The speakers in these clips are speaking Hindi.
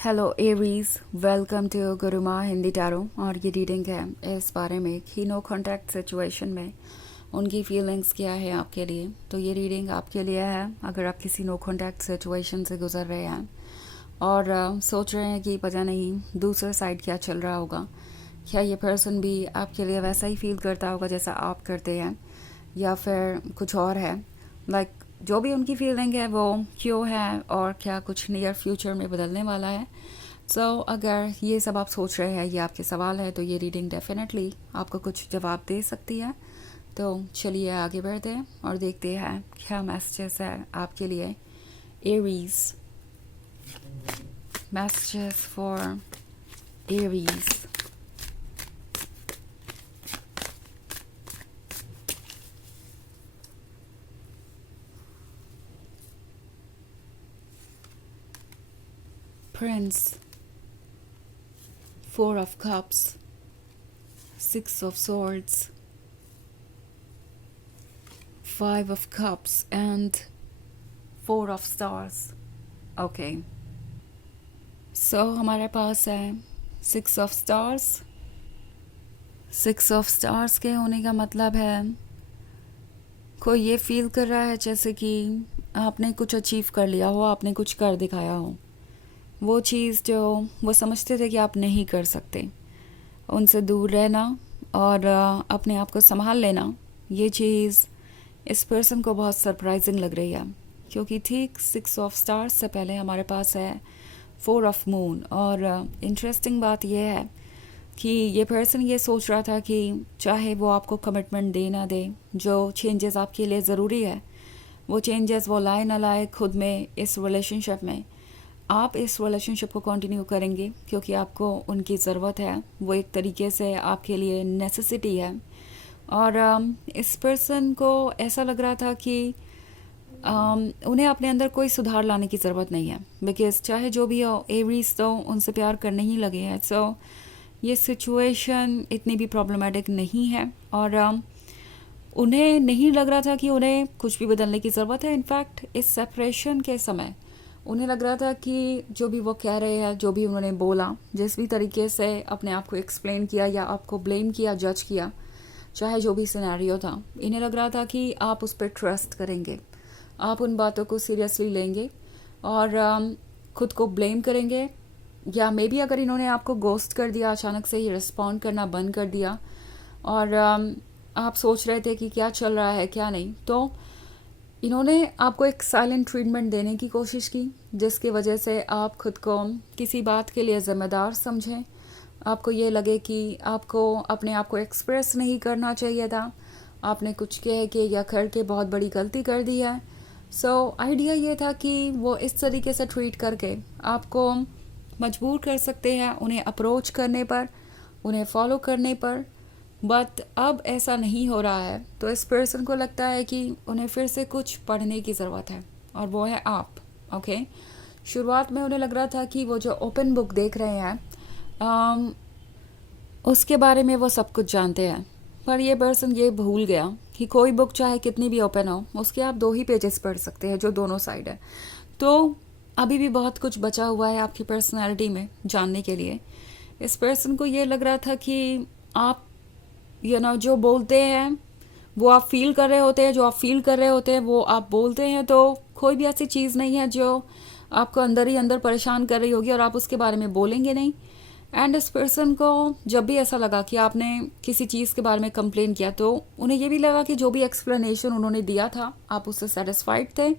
Hello Aries, welcome to Gurumaa Hindi tarot. और ये रीडिंग है इस बारे में कि नो कॉन्टैक्ट सिचुएशन में उनकी फीलिंग्स क्या है आपके लिए। तो ये रीडिंग आपके लिए है अगर आप किसी नो कॉन्टैक्ट सिचुएशन से गुजर रहे हैं और सोच रहे हैं कि पता नहीं दूसरे साइड क्या चल रहा होगा, क्या ये पर्सन भी आपके लिए वैसा ही फील करता होगा जैसा आप करते हैं या फिर कुछ और है। लाइक जो भी उनकी फीलिंग है वो क्यों है और क्या कुछ नियर फ्यूचर में बदलने वाला है। सो अगर ये सब आप सोच रहे हैं, ये आपके सवाल है, तो ये रीडिंग डेफिनेटली आपको कुछ जवाब दे सकती है। तो चलिए आगे बढ़ते हैं और देखते हैं क्या मैसेजेस है आपके लिए। Aries, messages for Aries. Prince, Four of Cups, Six of Swords, Five of Cups and Four of Stars. Okay. So हमारे पास है Six of Stars. Six of Stars के होने का मतलब है कोई ये फील कर रहा है जैसे कि आपने कुछ अचीव कर लिया हो, आपने कुछ कर दिखाया हो। वो चीज़ जो वो समझते थे कि आप नहीं कर सकते, उनसे दूर रहना और अपने आप को संभाल लेना, ये चीज़ इस पर्सन को बहुत सरप्राइजिंग लग रही है। क्योंकि ठीक सिक्स ऑफ स्टार्स से पहले हमारे पास है फोर ऑफ मून। और इंटरेस्टिंग बात यह है कि ये पर्सन ये सोच रहा था कि चाहे वो आपको कमिटमेंट दे ना दे, जो चेंजेस आपके लिए ज़रूरी है वो चेंजेस वो लाए ना लाए खुद में इस रिलेशनशिप में, आप इस रिलेशनशिप को कंटिन्यू करेंगे क्योंकि आपको उनकी ज़रूरत है। वो एक तरीके से आपके लिए नेसेसिटी है। और इस पर्सन को ऐसा लग रहा था कि उन्हें अपने अंदर कोई सुधार लाने की ज़रूरत नहीं है, बिकॉज चाहे जो भी हो एवरीज तो उनसे प्यार करने ही लगे हैं। सो ये सिचुएशन इतनी भी प्रॉब्लमेटिक नहीं है और उन्हें नहीं लग रहा था कि उन्हें कुछ भी बदलने की ज़रूरत है। इनफैक्ट इस सेपरेशन के समय उन्हें लग रहा था कि जो भी वो कह रहे हैं, जो भी उन्होंने बोला, जिस भी तरीके से अपने आप को एक्सप्लेन किया या आपको ब्लेम किया, जज किया, चाहे जो भी सिनेरियो था, इन्हें लग रहा था कि आप उस पर ट्रस्ट करेंगे, आप उन बातों को सीरियसली लेंगे और खुद को ब्लेम करेंगे। या मे बी अगर इन्होंने आपको गोस्ट कर दिया, अचानक से ही रिस्पॉन्ड करना बंद कर दिया और आप सोच रहे थे कि क्या चल रहा है क्या नहीं, तो इन्होंने आपको एक साइलेंट ट्रीटमेंट देने की कोशिश की जिसकी वजह से आप खुद को किसी बात के लिए ज़िम्मेदार समझें। आपको ये लगे कि आपको अपने आप को एक्सप्रेस नहीं करना चाहिए था, आपने कुछ कह के या करके बहुत बड़ी गलती कर दी है। सो आइडिया ये था कि वो इस तरीके से ट्रीट करके आपको मजबूर कर सकते हैं उन्हें अप्रोच करने पर, उन्हें फॉलो करने पर। बट अब ऐसा नहीं हो रहा है, तो इस पर्सन को लगता है कि उन्हें फिर से कुछ पढ़ने की ज़रूरत है और वो है आप। ओके, शुरुआत में उन्हें लग रहा था कि वो जो ओपन बुक देख रहे हैं उसके बारे में वो सब कुछ जानते हैं, पर ये पर्सन ये भूल गया कि कोई बुक चाहे कितनी भी ओपन हो, उसके आप 2 ही पेजेस पढ़ सकते हैं जो दोनों साइड है। तो अभी भी बहुत कुछ बचा हुआ है आपकी पर्सनैलिटी में जानने के लिए। इस पर्सन को ये लग रहा था कि आप जो बोलते हैं वो आप फील कर रहे होते हैं, जो आप फील कर रहे होते हैं वो आप बोलते हैं। तो कोई भी ऐसी चीज़ नहीं है जो आपको अंदर ही अंदर परेशान कर रही होगी और आप उसके बारे में बोलेंगे नहीं। एंड इस पर्सन को जब भी ऐसा लगा कि आपने किसी चीज़ के बारे में कंप्लेन किया, तो उन्हें ये भी लगा कि जो भी एक्सप्लेनेशन उन्होंने दिया था आप उससे सेटिस्फाइड थे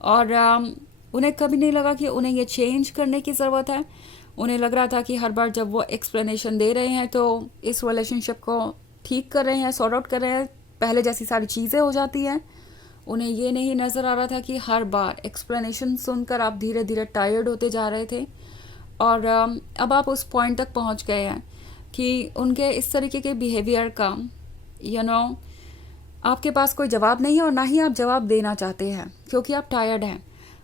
और उन्हें कभी नहीं लगा कि उन्हें ये चेंज करने की ज़रूरत है। उन्हें लग रहा था कि हर बार जब वो एक्सप्लेनेशन दे रहे हैं तो इस रिलेशनशिप को ठीक कर रहे हैं, सॉर्ट आउट कर रहे हैं, पहले जैसी सारी चीज़ें हो जाती हैं। उन्हें ये नहीं नज़र आ रहा था कि हर बार एक्सप्लेनेशन सुनकर आप धीरे धीरे टायर्ड होते जा रहे थे और अब आप उस पॉइंट तक पहुंच गए हैं कि उनके इस तरीके के बिहेवियर का आपके पास कोई जवाब नहीं है और ना ही आप जवाब देना चाहते हैं क्योंकि आप टायर्ड हैं।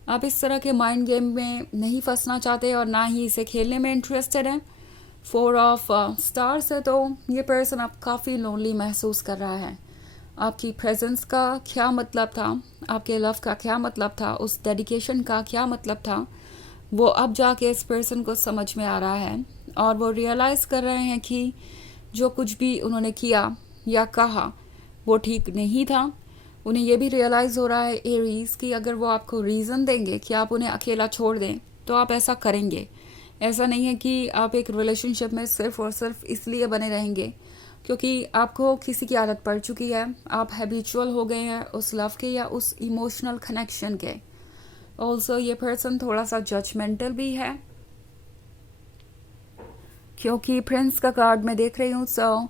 आप इस तरह के माइंड गेम में नहीं फंसना चाहते और ना ही इसे खेलने में इंटरेस्टेड हैं। 4 ऑफ स्टार्स है, तो ये पर्सन आप काफ़ी लोनली महसूस कर रहा है। आपकी प्रेजेंस का क्या मतलब था, आपके लव का क्या मतलब था, उस डेडिकेशन का क्या मतलब था, वो अब जाके इस पर्सन को समझ में आ रहा है और वो रियलाइज़ कर रहे हैं कि जो कुछ भी उन्होंने किया या कहा वो ठीक नहीं था। उन्हें ये भी रियलाइज़ हो रहा है एरीज कि अगर वो आपको रीज़न देंगे कि आप उन्हें अकेला छोड़ दें तो आप ऐसा करेंगे। ऐसा नहीं है कि आप एक रिलेशनशिप में सिर्फ और सिर्फ इसलिए बने रहेंगे क्योंकि आपको किसी की आदत पड़ चुकी है, आप हैबिचुअल हो गए हैं उस लव के या उस इमोशनल कनेक्शन के। ऑल्सो ये पर्सन थोड़ा सा जजमेंटल भी है क्योंकि प्रिंस का कार्ड मैं देख रही हूँ। सो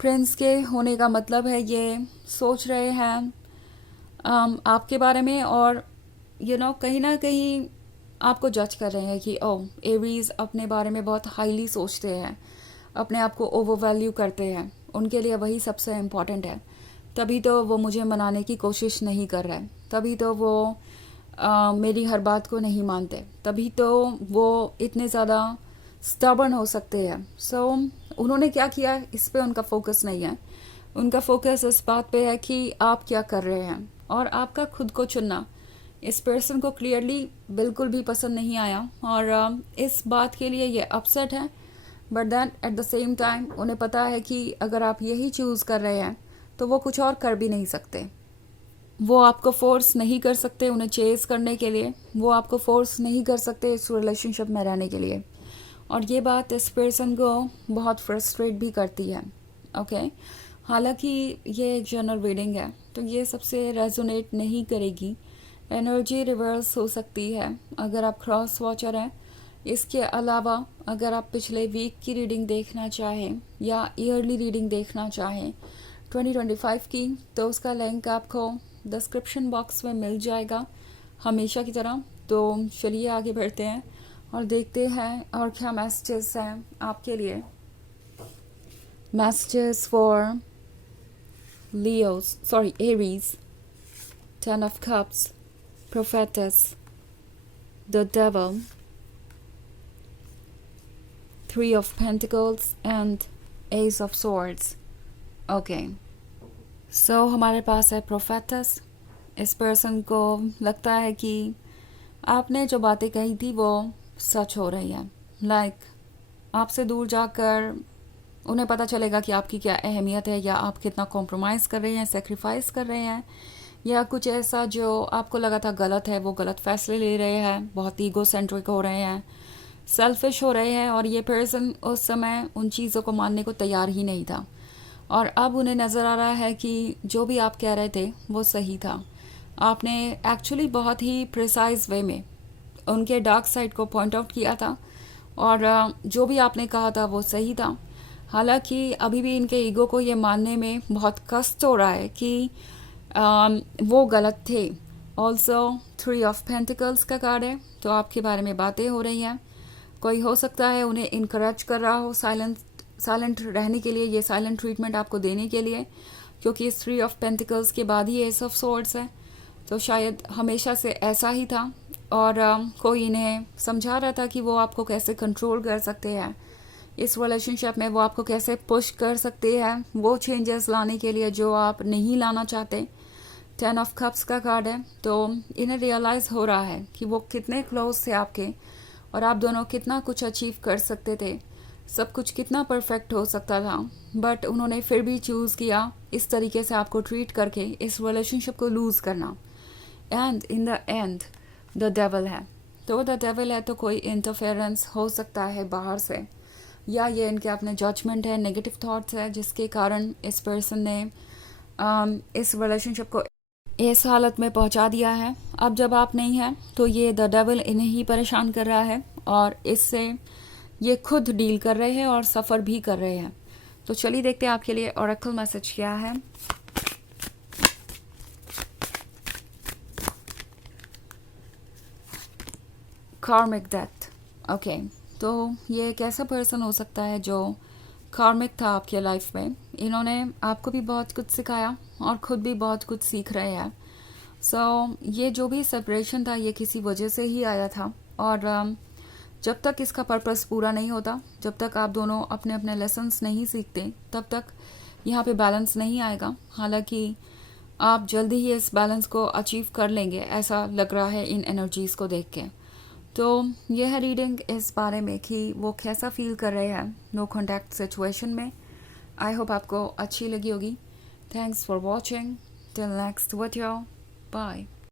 प्रिंस के होने का मतलब है ये सोच रहे हैं आपके बारे में और कहीं ना कहीं आपको जज कर रहे हैं कि एरीज अपने बारे में बहुत हाईली सोचते हैं, अपने आप को ओवर वैल्यू करते हैं, उनके लिए वही सबसे इम्पॉर्टेंट है। तभी तो वो मुझे मनाने की कोशिश नहीं कर रहे, तभी तो वो मेरी हर बात को नहीं मानते, तभी तो वो इतने ज़्यादा स्टबर्न हो सकते हैं। सो उन्होंने क्या किया इस पे उनका फोकस नहीं है, उनका फोकस इस बात पे है कि आप क्या कर रहे हैं और आपका खुद को चुनना इस पर्सन को क्लियरली बिल्कुल भी पसंद नहीं आया और इस बात के लिए ये अपसेट है। But then at the same time उन्हें पता है कि अगर आप यही चूज़ कर रहे हैं तो वो कुछ और कर भी नहीं सकते, वो आपको फोर्स नहीं कर सकते उन्हें चेस करने के लिए, वो आपको फोर्स नहीं कर सकते इस रिलेशनशिप में रहने के लिए। और ये बात इस पर्सन को बहुत फ्रस्ट्रेट भी करती है। ओके हालांकि ये एक जनरल रीडिंग है तो ये सबसे रेजोनेट नहीं करेगी, एनर्जी रिवर्स हो सकती है अगर आप क्रॉस वॉचर हैं। इसके अलावा अगर आप पिछले वीक की रीडिंग देखना चाहें या ईयरली रीडिंग देखना चाहें 2025 की, तो उसका लिंक आपको डिस्क्रिप्शन बॉक्स में मिल जाएगा हमेशा की तरह। तो चलिए आगे बढ़ते हैं और देखते हैं और क्या मैसेजेस हैं आपके लिए। Messages for Leos, sorry Aries, 10 of cups, prophetess, the devil, 3 of pentacles and ace of swords. Okay. So हमारे पास है prophetess। इस पर्सन को लगता है कि आपने जो बातें कही थी वो सच हो रही है। आपसे दूर जाकर उन्हें पता चलेगा कि आपकी क्या अहमियत है या आप कितना कॉम्प्रोमाइज़ कर रहे हैं, सेक्रीफाइस कर रहे हैं, या कुछ ऐसा जो आपको लगा था गलत है वो गलत फैसले ले रहे हैं, बहुत ईगो सेंट्रिक हो रहे हैं, सेल्फिश हो रहे हैं। और ये पर्सन उस समय उन चीज़ों को मानने को तैयार ही नहीं था और अब उन्हें नज़र आ रहा है कि जो भी आप कह रहे थे वो सही था। आपने एक्चुअली बहुत ही प्रिसाइज वे में उनके डार्क साइड को पॉइंट आउट किया था और जो भी आपने कहा था वो सही था। हालांकि अभी भी इनके ईगो को ये मानने में बहुत कष्ट हो रहा है कि वो गलत थे। ऑल्सो 3 ऑफ पेंटिकल्स का कार्ड है तो आपके बारे में बातें हो रही हैं। कोई हो सकता है उन्हें इनकरेज कर रहा हो साइलेंट रहने के लिए, ये साइलेंट ट्रीटमेंट आपको देने के लिए, क्योंकि इस 3 ऑफ पेंटिकल्स के बाद ही एस ऑफ सोर्ड्स है। तो शायद हमेशा से ऐसा ही था और कोई इन्हें समझा रहा था कि वो आपको कैसे कंट्रोल कर सकते हैं इस रिलेशनशिप में, वो आपको कैसे पुश कर सकते हैं वो चेंजेस लाने के लिए जो आप नहीं लाना चाहते। 10 ऑफ कप्स का कार्ड है तो इन्हें रियलाइज़ हो रहा है कि वो कितने क्लोज थे आपके और आप दोनों कितना कुछ अचीव कर सकते थे, सब कुछ कितना परफेक्ट हो सकता था। बट उन्होंने फिर भी चूज़ किया इस तरीके से आपको ट्रीट करके इस रिलेशनशिप को लूज़ करना। And in the end the devil है तो द डेविल है तो कोई इंटरफेरेंस हो सकता है बाहर से, या ये इनके अपने जजमेंट है, नेगेटिव थॉट्स है जिसके कारण इस पर्सन ने इस रिलेशनशिप को इस हालत में पहुंचा दिया है। अब जब आप नहीं हैं तो ये द डेविल इन्हें ही परेशान कर रहा है और इससे ये खुद डील कर रहे हैं और सफ़र भी कर रहे हैं। तो चलिए देखते हैं आपके लिए ओरेकल मैसेज क्या है। कार्मिक डेथ। ओके तो ये एक ऐसा पर्सन हो सकता है जो कार्मिक था आपके लाइफ में, इन्होंने आपको भी बहुत कुछ सिखाया और ख़ुद भी बहुत कुछ सीख रहे हैं। सो ये जो भी सेपरेशन था ये किसी वजह से ही आया था और जब तक इसका पर्पस पूरा नहीं होता, जब तक आप दोनों अपने अपने लेसन्स नहीं सीखते, तब तक यहाँ पे बैलेंस नहीं आएगा। हालांकि आप जल्दी ही इस बैलेंस को अचीव कर लेंगे ऐसा लग रहा है इन एनर्जीज़ को देख के। तो ये है रीडिंग इस बारे में कि वो कैसा फील कर रहे हैं नो कॉन्टैक्ट सिचुएशन में। आई होप आपको अच्छी लगी होगी। Thanks for watching. Till next video, bye.